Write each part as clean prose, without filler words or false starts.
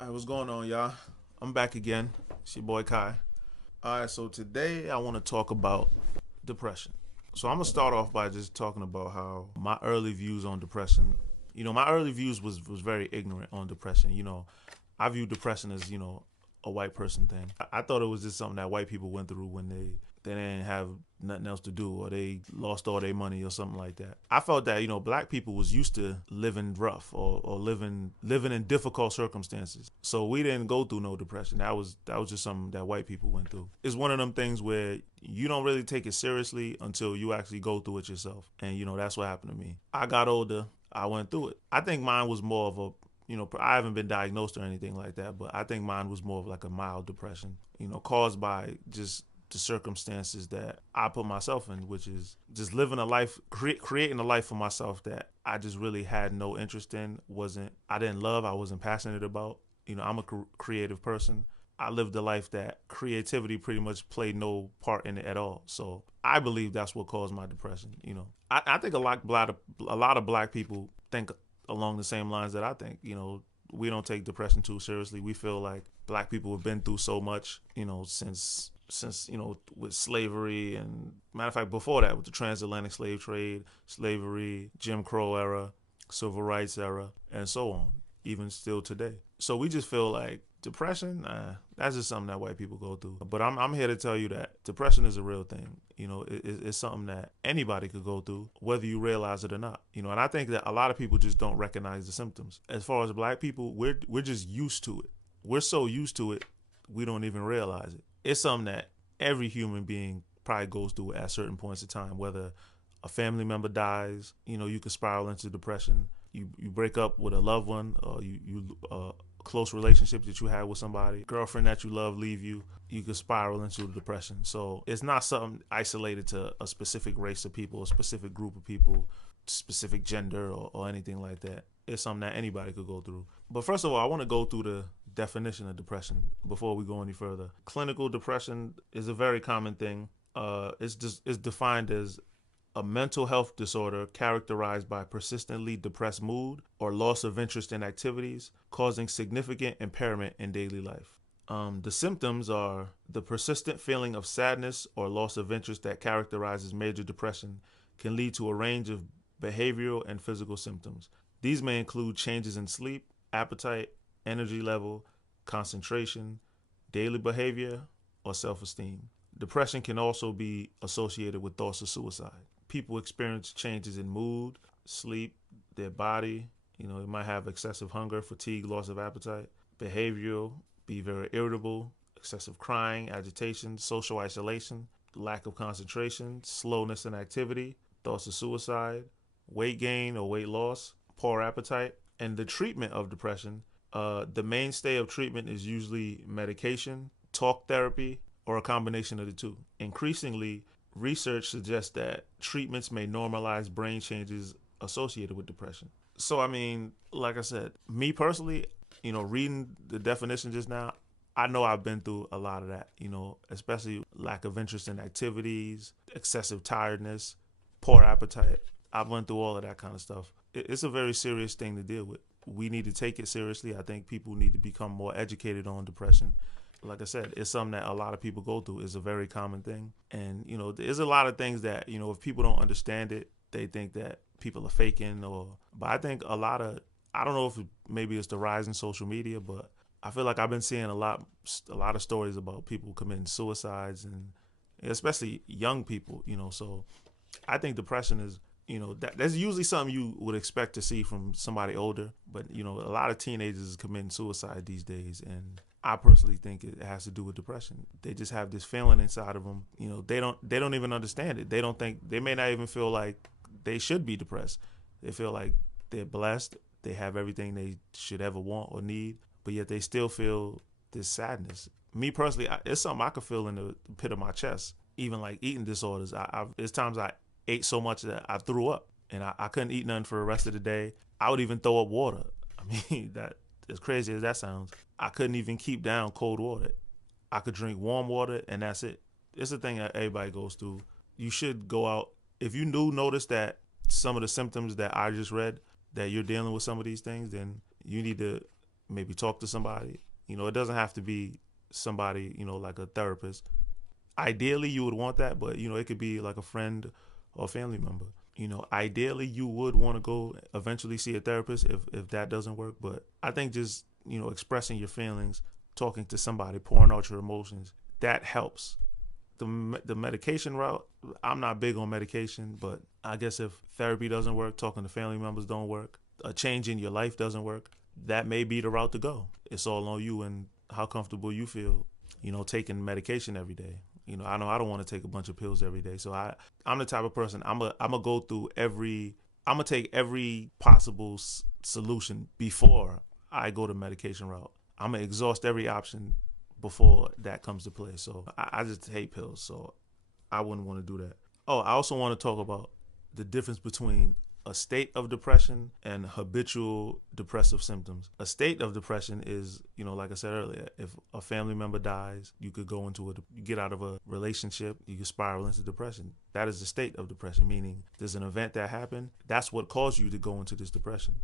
All right, what's going on, y'all? I'm back again. It's your boy Kai. All right, so today I want to talk about depression. So I'm gonna start off by just talking about how my early views on depression. My early views was very ignorant on depression. I view depression as a white person thing. I thought it was just something that white people went through when they didn't have nothing else to do or they lost all their money or something like that. I felt that black people was used to living rough or living in difficult circumstances, so we didn't go through no depression. That was just something that white people went through. It's one of them things where you don't really take it seriously until you actually go through it yourself, and that's what happened to me. I got older, I went through it. I think mine was more of a I haven't been diagnosed or anything like that, but I think mine was more of like a mild depression, caused by just the circumstances that I put myself in, which is just living a life, creating a life for myself that I just really had no interest in, I didn't love, I wasn't passionate about. I'm a creative person. I lived a life that creativity pretty much played no part in it at all. So I believe that's what caused my depression. I think a lot of black people think along the same lines that I think. We don't take depression too seriously. We feel like black people have been through so much, since with slavery, and matter of fact before that with the transatlantic slave trade, slavery, Jim Crow era, civil rights era, and so on, even still today. So we just feel like depression, that's just something that white people go through. But I'm here to tell you that depression is a real thing. It's something that anybody could go through, whether you realize it or not. And I think that a lot of people just don't recognize the symptoms. As far as black people, we're just used to it. We're so used to it, we don't even realize it. It's something that every human being probably goes through at certain points of time. Whether a family member dies, you could spiral into depression. You break up with a loved one, or you close relationship that you had with somebody, girlfriend that you love leave you, you could spiral into depression. So it's not something isolated to a specific race of people, a specific group of people, specific gender, or anything like that. It's something that anybody could go through. But first of all, I want to go through the definition of depression before we go any further. Clinical depression is a very common thing. It's defined as a mental health disorder characterized by persistently depressed mood or loss of interest in activities, causing significant impairment in daily life. The symptoms are the persistent feeling of sadness or loss of interest that characterizes major depression can lead to a range of behavioral and physical symptoms. These may include changes in sleep, appetite, energy level, concentration, daily behavior, or self esteem. Depression can also be associated with thoughts of suicide. People experience changes in mood, sleep, their body. They might have excessive hunger, fatigue, loss of appetite. Behavioral, be very irritable, excessive crying, agitation, social isolation, lack of concentration, slowness in activity, thoughts of suicide, weight gain or weight loss, poor appetite. And the treatment of depression, the mainstay of treatment is usually medication, talk therapy, or a combination of the two. Increasingly, research suggests that treatments may normalize brain changes associated with depression. So, I mean, like I said, me personally, reading the definition just now, I know I've been through a lot of that, especially lack of interest in activities, excessive tiredness, poor appetite. I've went through all of that kind of stuff. It's a very serious thing to deal with. We need to take it seriously. I think people need to become more educated on depression. Like I said, it's something that a lot of people go through. It's a very common thing. And, there's a lot of things that, if people don't understand it, they think that people are faking but I think I don't know if maybe it's the rise in social media, but I feel like I've been seeing a lot of stories about people committing suicides, and especially young people, so I think depression is, that's usually something you would expect to see from somebody older, but a lot of teenagers is committing suicide these days, and I personally think it has to do with depression. They just have this feeling inside of them. They don't even understand it. They may not even feel like they should be depressed. They feel like they're blessed. They have everything they should ever want or need, but yet they still feel this sadness. Me personally, it's something I could feel in the pit of my chest. Even like eating disorders, there's times I ate so much that I threw up, and I couldn't eat nothing for the rest of the day. I would even throw up water. I mean, that as crazy as that sounds, I couldn't even keep down cold water. I could drink warm water, and that's it. It's a thing that everybody goes through. You should go out if you do notice that some of the symptoms that I just read, that you're dealing with some of these things, then you need to maybe talk to somebody. It doesn't have to be somebody, like a therapist. Ideally, you would want that, but it could be like a friend or family member. Ideally, you would want to go eventually see a therapist if that doesn't work. But I think just expressing your feelings, talking to somebody, pouring out your emotions, that helps. The medication route, I'm not big on medication, but I guess if therapy doesn't work, talking to family members don't work, a change in your life doesn't work, that may be the route to go. It's all on you and how comfortable you feel, taking medication every day. I know I don't want to take a bunch of pills every day. So I'm the type of person, I'm gonna go through I'm gonna take every possible solution before I go the medication route. I'm gonna exhaust every option before that comes to play. So I just hate pills. So I wouldn't want to do that. Oh, I also want to talk about the difference between a state of depression and habitual depressive symptoms. A state of depression is, like I said earlier, if a family member dies, you could go into you get out of a relationship, you could spiral into depression. That is the state of depression, meaning there's an event that happened. That's what caused you to go into this depression.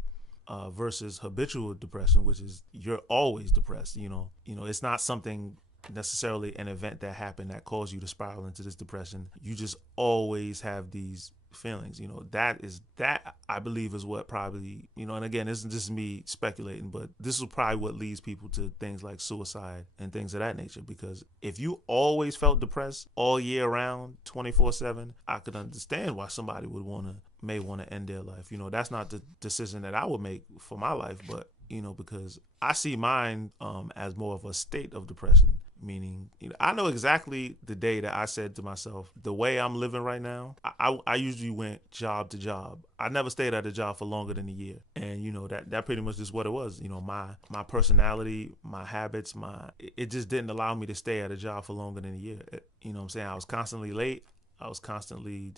Versus habitual depression, which is you're always depressed. It's not something necessarily an event that happened that caused you to spiral into this depression. You just always have these feelings. That I believe is what probably, and again, this is me speculating, but this is probably what leads people to things like suicide and things of that nature. Because if you always felt depressed all year round, 24/7, I could understand why somebody may want to end their life. That's not the decision that I would make for my life, but because I see mine as more of a state of depression, meaning I know exactly the day that I said to myself, the way I'm living right now, I usually went job to job. I never stayed at a job for longer than a year, and that pretty much is what it was. My personality, my habits, it just didn't allow me to stay at a job for longer than a year. What I'm saying? I was constantly late. I was constantly,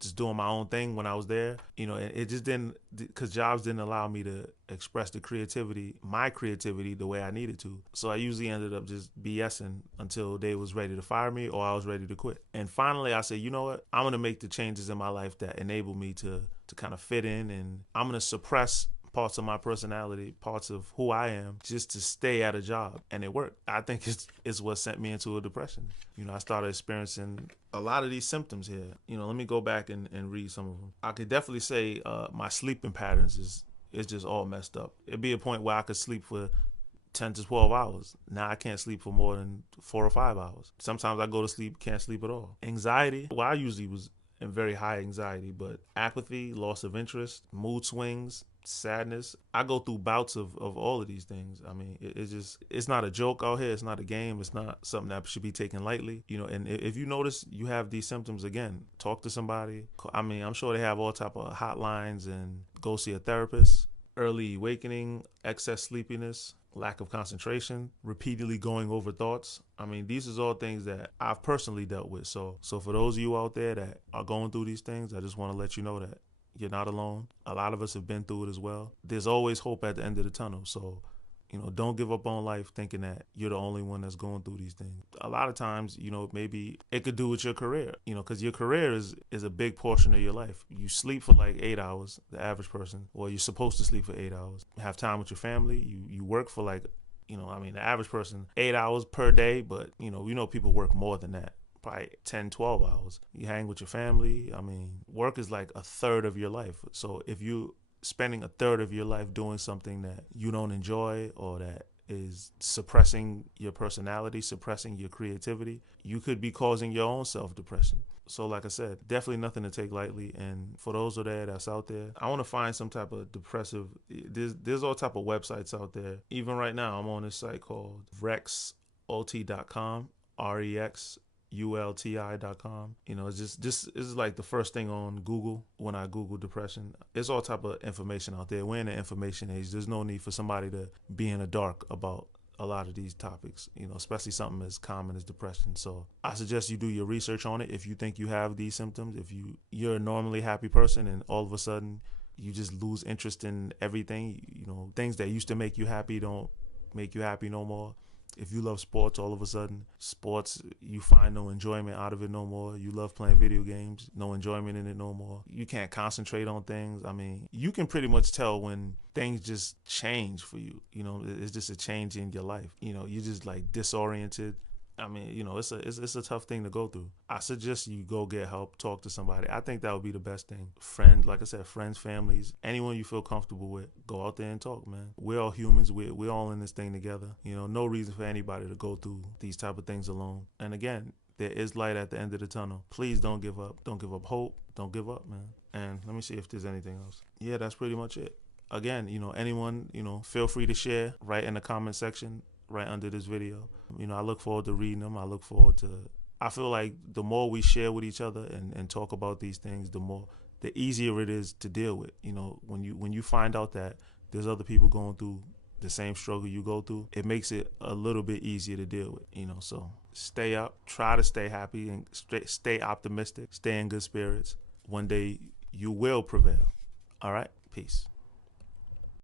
just doing my own thing when I was there. It just didn't, because jobs didn't allow me to express my creativity the way I needed to. So I usually ended up just BSing until they was ready to fire me or I was ready to quit. And finally I said, you know what? I'm going to make the changes in my life that enable me to kind of fit in, and I'm going to suppress parts of my personality, parts of who I am, just to stay at a job. And it worked. I think it's what sent me into a depression. I started experiencing a lot of these symptoms here. Let me go back and read some of them. I could definitely say my sleeping patterns is just all messed up. It'd be a point where I could sleep for 10 to 12 hours. Now I can't sleep for more than 4 or 5 hours. Sometimes I go to sleep, can't sleep at all. Anxiety, well, I usually was in very high anxiety, but apathy, loss of interest, mood swings, sadness. I go through bouts of all of these things. I mean, it's not a joke out here. It's not a game. It's not something that should be taken lightly. And if you notice you have these symptoms, again, talk to somebody. I mean, I'm sure they have all type of hotlines, and go see a therapist. Early awakening, excess sleepiness, lack of concentration, repeatedly going over thoughts. I mean, these is all things that I've personally dealt with. So for those of you out there that are going through these things, I just want to let you know that you're not alone. A lot of us have been through it as well. There's always hope at the end of the tunnel. So, don't give up on life thinking that you're the only one that's going through these things. A lot of times, maybe it could do with your career, because your career is a big portion of your life. You sleep for like 8 hours, the average person, or you're supposed to sleep for 8 hours. Have time with your family. You work for like, the average person, 8 hours per day, but, people work more than that. Probably 10, 12 hours. You hang with your family. I mean, work is like a third of your life. So if you spending a third of your life doing something that you don't enjoy, or that is suppressing your personality, suppressing your creativity, you could be causing your own self-depression. So like I said, definitely nothing to take lightly. And for those of that that's out there, I want to find some type of depressive, there's all type of websites out there. Even right now, I'm on this site called rexulti.com, REXULTI.com. It's just this is like the first thing on Google when I Google depression. There's all type of information out there. We're in the information age. There's no need for somebody to be in the dark about a lot of these topics, especially something as common as depression. So I suggest you do your research on it. If you think you have these symptoms, if you're a normally happy person and all of a sudden you just lose interest in everything, things that used to make you happy don't make you happy no more. If you love sports, all of a sudden, sports, you find no enjoyment out of it no more. You love playing video games, no enjoyment in it no more. You can't concentrate on things. I mean, you can pretty much tell when things just change for you. You know, it's just a change in your life. You know, you're just like disoriented. I mean, you know, it's a tough thing to go through. I suggest you go get help, talk to somebody. I think that would be the best thing. Friends, like I said, friends, families, anyone you feel comfortable with, go out there and talk, man. We're all humans. We're all in this thing together. You know, no reason for anybody to go through these type of things alone. And again, there is light at the end of the tunnel. Please don't give up. Don't give up hope. Don't give up, man. And let me see if there's anything else. Yeah, that's pretty much it. Again, you know, anyone, you know, feel free to share right in the comment section right under this video. You know, I look forward to reading them. I feel like the more we share with each other and talk about these things, the easier it is to deal with. You know, when you find out that there's other people going through the same struggle you go through, it makes it a little bit easier to deal with, you know. So stay up, try to stay happy and stay optimistic, stay in good spirits. One day you will prevail. All right, peace.